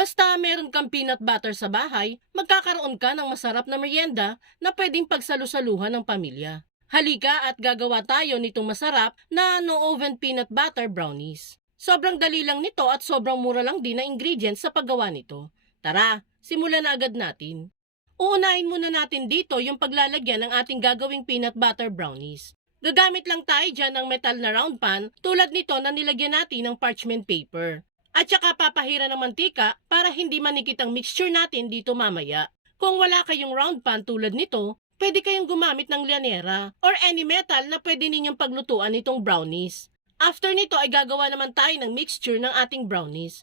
Basta meron kang peanut butter sa bahay, magkakaroon ka ng masarap na merienda na pwedeng pagsalusaluhan ng pamilya. Halika at gagawa tayo nitong masarap na no-oven peanut butter brownies. Sobrang dali lang nito at sobrang mura lang din na ingredients sa paggawa nito. Tara, simulan na agad natin. Uunahin muna natin dito yung paglalagyan ng ating gagawing peanut butter brownies. Gagamit lang tayo dyan ng metal na round pan tulad nito na nilagyan natin ng parchment paper. At saka papahira ng mantika para hindi manikit ang mixture natin dito mamaya. Kung wala kayong round pan tulad nito, pwede kayong gumamit ng lianera or any metal na pwede ninyong paglutuan itong brownies. After nito ay gagawa naman tayo ng mixture ng ating brownies.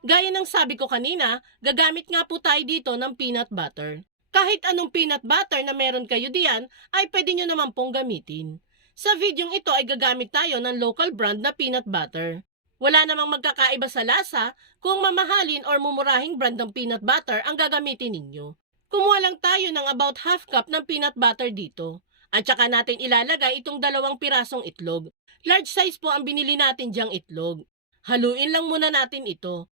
Gaya ng sabi ko kanina, gagamit nga po tayo dito ng peanut butter. Kahit anong peanut butter na meron kayo diyan ay pwede nyo naman pong gamitin. Sa videong ito ay gagamit tayo ng local brand na peanut butter. Wala namang magkakaiba sa lasa kung mamahalin or mumurahing brand ng peanut butter ang gagamitin ninyo. Kumuha lang tayo ng about half cup ng peanut butter dito. At saka natin ilalagay itong dalawang pirasong itlog. Large size po ang binili natin diyang itlog. Haluin lang muna natin ito.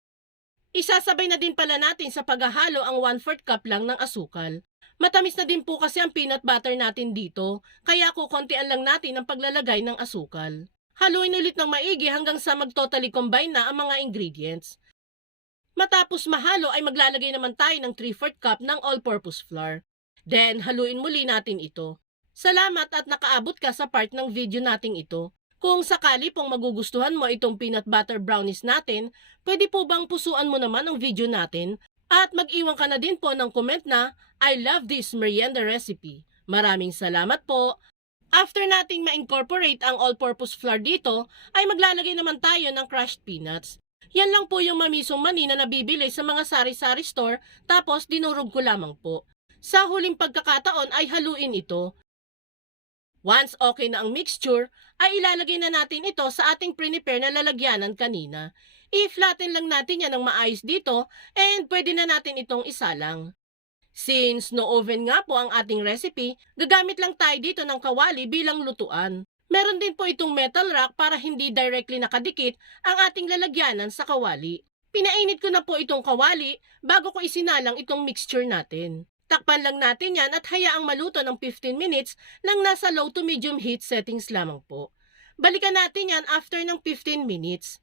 Isasabay na din pala natin sa paghahalo ang 1/4 cup lang ng asukal. Matamis na din po kasi ang peanut butter natin dito, kaya kukontian lang natin ang paglalagay ng asukal. Haluin ulit ng maigi hanggang sa mag-totally combine na ang mga ingredients. Matapos mahalo ay maglalagay naman tayo ng 3/4 cup ng all-purpose flour. Then, haluin muli natin ito. Salamat at nakaabot ka sa part ng video nating ito. Kung sakali pong magugustuhan mo itong peanut butter brownies natin, pwede po bang pusuan mo naman ang video natin? At mag-iwan ka na din po ng comment na, I love this merienda recipe. Maraming salamat po. After nating ma-incorporate ang all-purpose flour dito, ay maglalagay naman tayo ng crushed peanuts. Yan lang po yung mamisong mani na nabibili sa mga sari-sari store tapos dinurog ko lamang po. Sa huling pagkakataon ay haluin ito. Once okay na ang mixture, ay ilalagay na natin ito sa ating prepare na lalagyanan kanina. I-flatten lang natin yan ng maayos dito and pwede na natin itong isalang. Since no oven nga po ang ating recipe, gagamit lang tayo dito ng kawali bilang lutuan. Meron din po itong metal rack para hindi directly nakadikit ang ating lalagyanan sa kawali. Pinainit ko na po itong kawali bago ko isinalang itong mixture natin. Takpan lang natin yan at hayaang maluto ng 15 minutes nang nasa low to medium heat settings lamang po. Balikan natin yan after ng 15 minutes.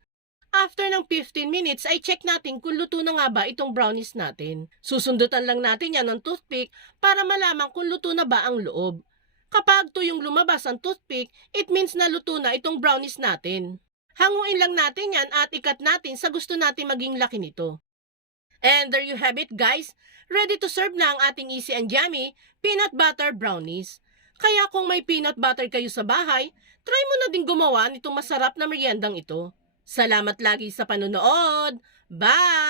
After ng 15 minutes ay check natin kung luto na nga ba itong brownies natin. Susundutan lang natin yan ng toothpick para malaman kung luto na ba ang loob. Kapag tuyong lumabas ang toothpick, it means na luto na itong brownies natin. Hanguin lang natin yan at ikat natin sa gusto natin maging laki nito. And there you have it guys. Ready to serve na ang ating easy and yummy peanut butter brownies. Kaya kung may peanut butter kayo sa bahay, try mo na din gumawa nitong masarap na meriendang ito. Salamat lagi sa panonood. Bye!